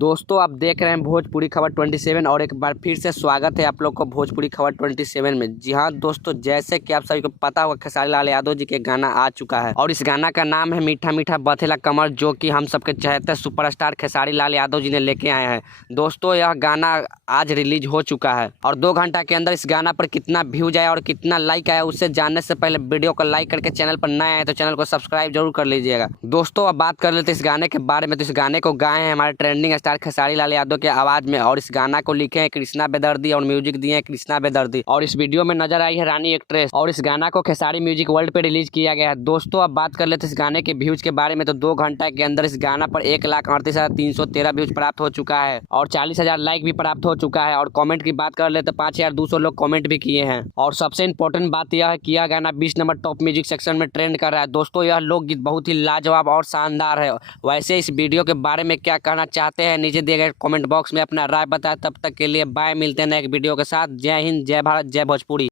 दोस्तों आप देख रहे हैं भोजपुरी खबर 27 और एक बार फिर से स्वागत है आप लोग को भोजपुरी खबर 27 में। जी हाँ दोस्तों, जैसे कि आप सभी को पता होगा खेसारी लाल यादव जी के गाना आ चुका है और इस गाना का नाम है मीठा मीठा बथेला कमर, जो कि हम सबके चहेते सुपरस्टार खेसारी लाल यादव जी ने लेके आए हैं। दोस्तों यह गाना आज रिलीज हो चुका है और 2 घंटा के अंदर इस गाना पर कितना व्यूज आया और कितना लाइक आया उससे जानने से पहले वीडियो को लाइक करके चैनल पर नए आए तो चैनल को सब्सक्राइब जरूर कर लीजिएगा। दोस्तों अब बात कर लेते हैं इस गाने के बारे में। तो इस गाने को गाए हैं हमारे ट्रेंडिंग स्टार खेसारी लाल यादव के आवाज में और इस गाना को लिखे हैं कृष्णा बेदर्दी और म्यूजिक दिए हैं कृष्णा बेदर्दी और इस वीडियो में नजर आई है रानी एक्ट्रेस और इस गाना को खेसारी म्यूजिक वर्ल्ड पे रिलीज किया गया है। दोस्तों अब बात कर लेते हैं इस गाने के व्यूज के बारे में। तो 2 घंटा के अंदर इस गाना पर 1,38,313 व्यूज प्राप्त हो चुका है और 40,000 लाइक भी प्राप्त हो चुका है और कमेंट की बात कर ले तो 5,200 लोग कमेंट भी किए हैं। और सबसे इंपॉर्टेंट बात यह है कि यह गाना 20 नंबर टॉप म्यूजिक सेक्शन में ट्रेंड कर रहा है। दोस्तों यह लोकगीत बहुत ही लाजवाब और शानदार है। वैसे इस वीडियो के बारे में क्या कहना चाहते हैं नीचे दिए गए कमेंट बॉक्स में अपना राय बताएं। तब तक के लिए बाय, मिलते हैं नए एक वीडियो के साथ। जय हिंद, जय भारत, जय भोजपुरी।